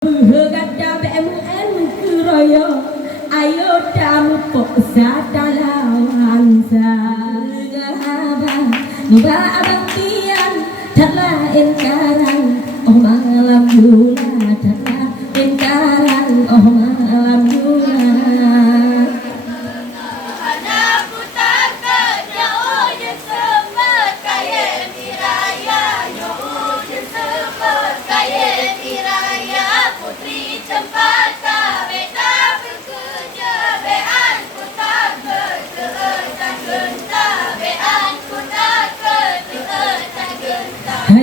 Gada BMN Kuroyo ayo tamu poksa dalawan sagahaba niba abangtian tala enkarang oh malam gula tala enkarang oh malam gula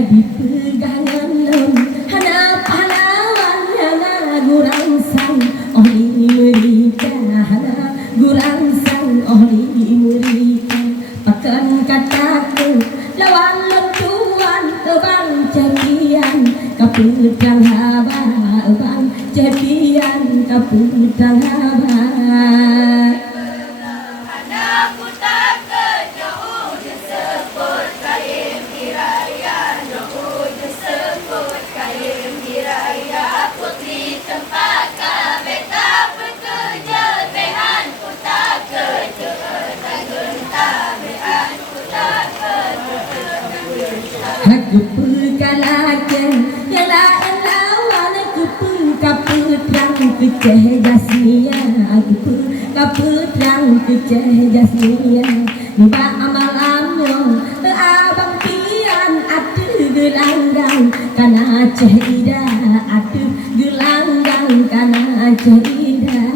di pegangan lem hana pahlawan hana gurang sang oh di mereka hana gurang sang oh di mereka pakan kataku lawan lentuan bang cepian kaputang haba bang cepian kaputang haba aku perkalakan yang lain lawan aku perkaputrang kecehjasnia aku perkaputrang kecehjasnia niba amalamnya abang pian atu gelanggang kana cehida atu gelanggang kana cehida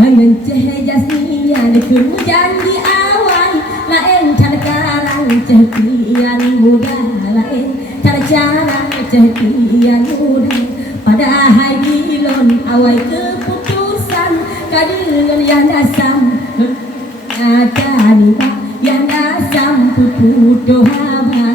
Angin cehjasnia kemudian di awan lain cara karang cepian muda lain cara cara cepian muda pada hari lon awai keputusan kadengan yang dasam ada niba yang dasam puputo haba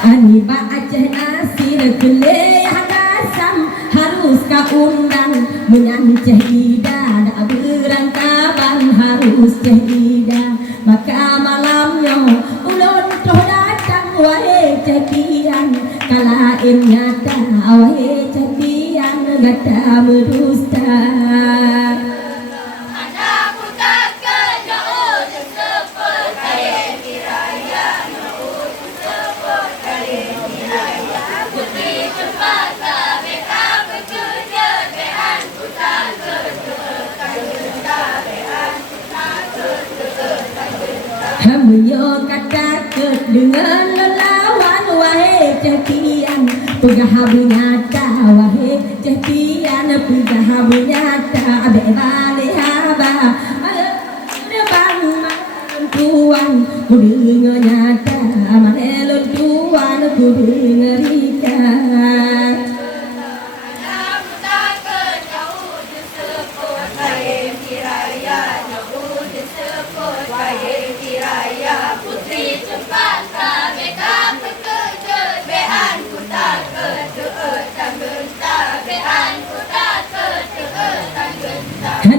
ani ba Aceh nasir kele hadasam harus ka undang menyan cehida da berangkaban harus cehida maka malamnya ulun toh datang wae cepian kalain nyata wae cepian gata medusta Hamunyo kataket dengan lelawan wahai cepian pegahabu nyata wahai cepian pegahabu nyata abe bale haba ada bang tuan kudu nyata amalelon tuan kudu ngerika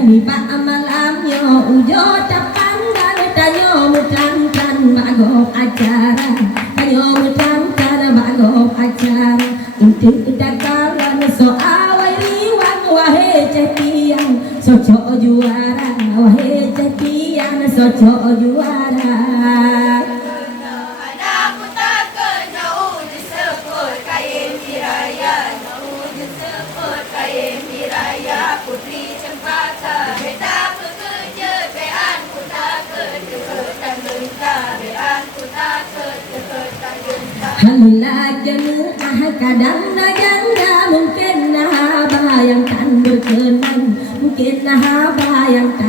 Niba amalamnya ujo tapanggan tanyo mutangkan bagok acara tanyo mutangkan bagok acara untuk dagalan so awai riwan wahe cepian so co juara wahe cepian so co juara Halulajan kadang janda mungkin nah bayangkan berkenan mungkin nah bayangkan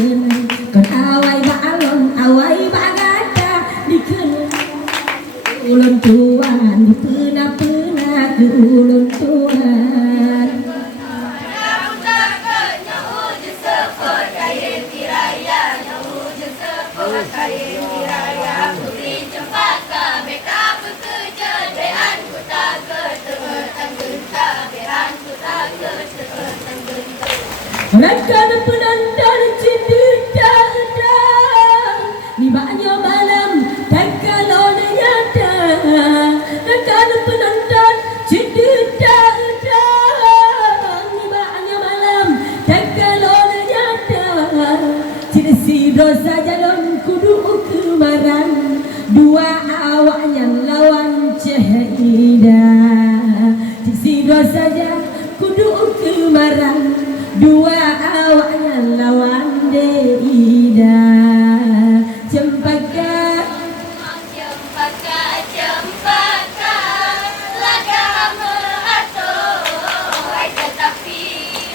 kenang kon awai ba alon awai ba gada dikeun ulun tuan dipuna-puna ke ulun tuan mereka penonton cinta di banyak malam tak kalau nyata mereka penonton cinta di banyak malam tak kalau nyata tidak sidro saja lon kudu kemaran dua awaknya lawan cahida tidak sidro saja kudu kemaran dua awaknya lawan deida cempaka laga meatur tetapi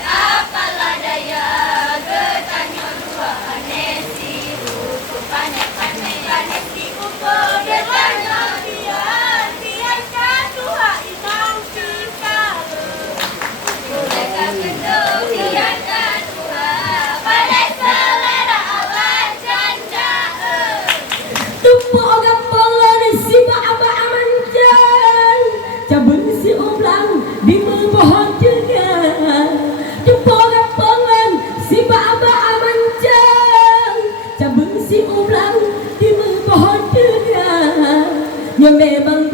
apalah daya getanya dua anesi panen si ukur getanya biar katua inang kita mereka gendong biar katua pada selera awan janda tumpuk gampang si ba amanjan cabung si ulang di memohon juga tumpuk gampang si ba amanjan cabung si ulang di memohon juga ya memang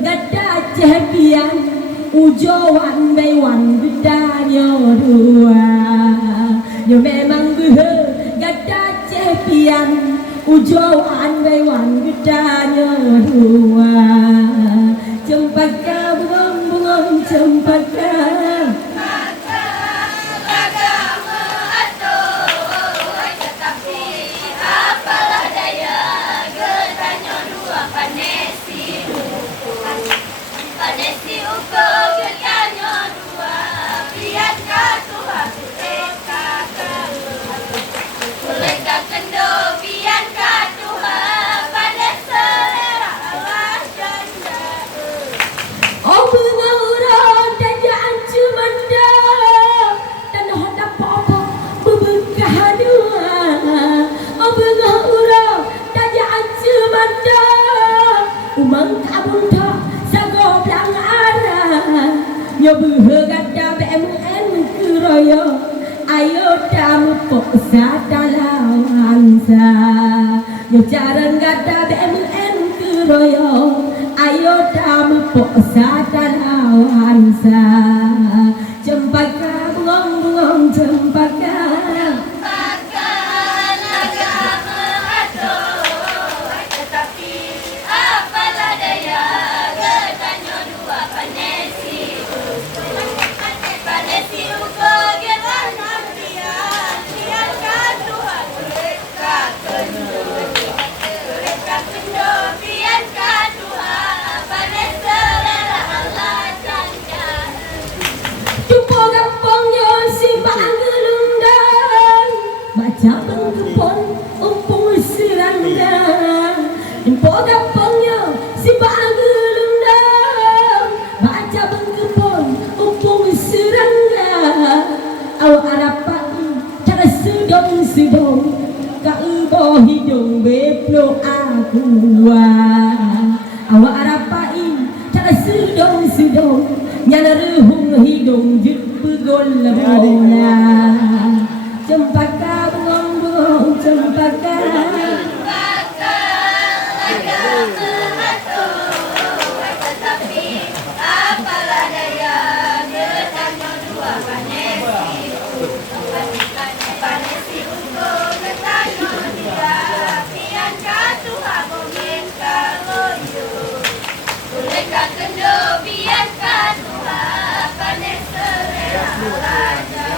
gada cahbian ujowan bewan bedanya dua ya memang gada cahbian ujowan bewan bedanya dua cempaka bunga-bunga cempaka laga meatur tetapi apalah daya getanya dua panesi ukur getanya dua biar katua mereka kendo biar katua pada selera awas janda oh bunga urang dajaan cumanda dan hendak apa berbekah dua oh bunga urang dajaan cumanda umang kabung tak sago belang arah ya bergada BMN keroyo ayo tamu poksa dalam sa ya jaran gada BMN keroyo ayo tamu poksa dalam sa cempaka bungong cempaka laga meatur tetapi apalah daya getanya dua panesi ukur getanya biar katua mereka kendo biar katua pada selera Allah janda Jumpa gampang yo si pangelundang baca pengkepon umpung serangga jumpa gampang yo si pangelundang baca pengkepon umpung serangga awak arapai cara sedong kau hidung beplo aku awak arapai cara sedong nyala rehung hidung jut pegol bola cempaka bungong cempaka laga meatur tetapi apalah daya getanya dua panesi ukur getanya biar katua meminta loyo mereka kendo biar katua panen selera raja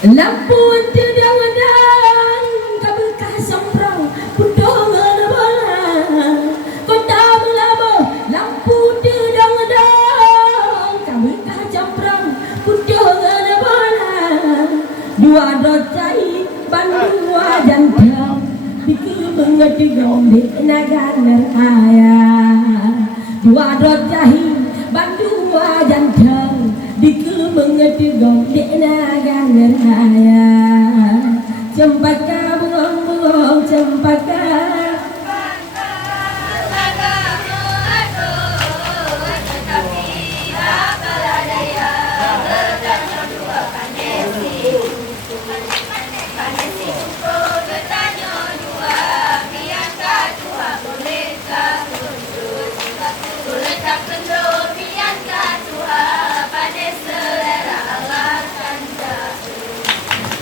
lampu tedang-dang kabelkah somprong pudong bola kota melabo lampu tedang-dang kabelkah somprong pudong bola dua docai bandua jantan bikin mengerti gombe nagar haya dua docai bandua jantan bikin mengerti gombe nagar haya cempaka buang-buang cempaka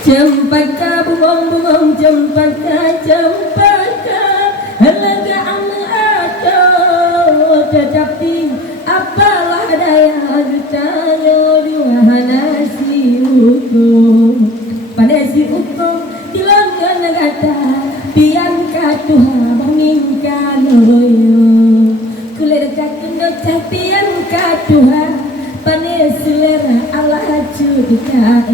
cempaka buang-buang cempaka cempaka halaga ada tetapi apalah daya tanya diwahana si hukum pada si hukum dilanggan kata pian katuha bangingkan loyo kulerka kendo pian katuha pada selera Allah cudika